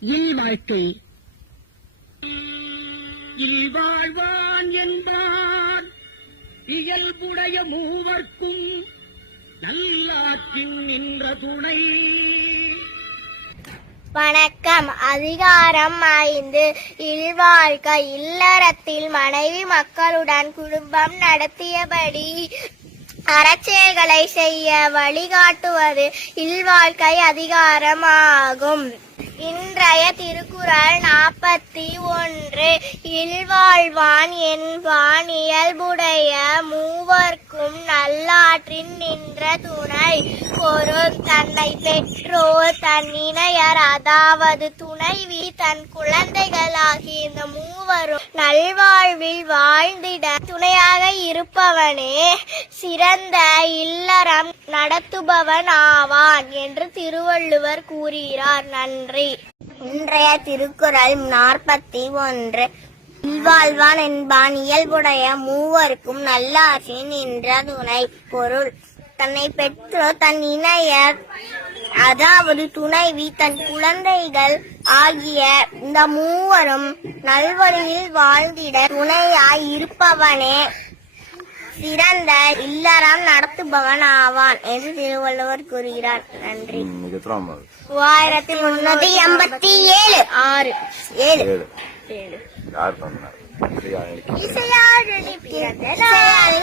இல்வாழ்க்கை இல்வாழ்வான் என்பார். இயல்புடைய மூவர்க்கும் நல்லாற்றின் நின்ற துணை. வணக்கம். அதிகாரம் ஐந்து. இல்வாழ்க்கை இல்லறத்தில் மனைவி மக்களுடன் குடும்பம் நடத்தியபடி அறச்செயல்களை செய்ய வழிகாட்டுவது இல்வாழ்க்கை அதிகாரமாகும். இன்றைய திருக்குறள் நாற்பத்தி ஒன்று. இல்வாழ்வான் என்பான் இயல்புடைய மூவர்க்கும் காற்றின் நின்ற துணை பொருள் தன்னை பெற்றோர் தன் இணையர் அதாவது துணைவி தன் குழந்தைகளாகிய இந்த மூவரும் நல்வாழ்வில் வாழ்ந்திட துணையாக இருப்பவனே. சிறந்த இல்லறம் நடத்துபவன் ஆவான் என்று திருவள்ளுவர் கூறுகிறார். நன்றி. இன்றைய திருக்குறள் நாற்பத்தி ஒன்று. இல்வாழ்வான் என்பான். இயல்புடைய மூவருக்கும் நல்லாட்சி நின்ற துணை பொருள். தன்னை பெற்றோர் தன் இணையர். அதாவது துணைவி தன் குழந்தைகள் ஆகிய இந்த மூவரும் நல்வழியில் வாழ்ந்திட துணையாய் இருப்பவனே. சிறந்த இல்லறம் நடத்துபவன் ஆவான் என்று திருவள்ளுவர் கூறுகிறார். நன்றி. மூவாயிரத்தி முன்னூத்தி எண்பத்தி ஏழு. ஆறு ஏழு. யார் பண்ணார் பிறந்த நாள்.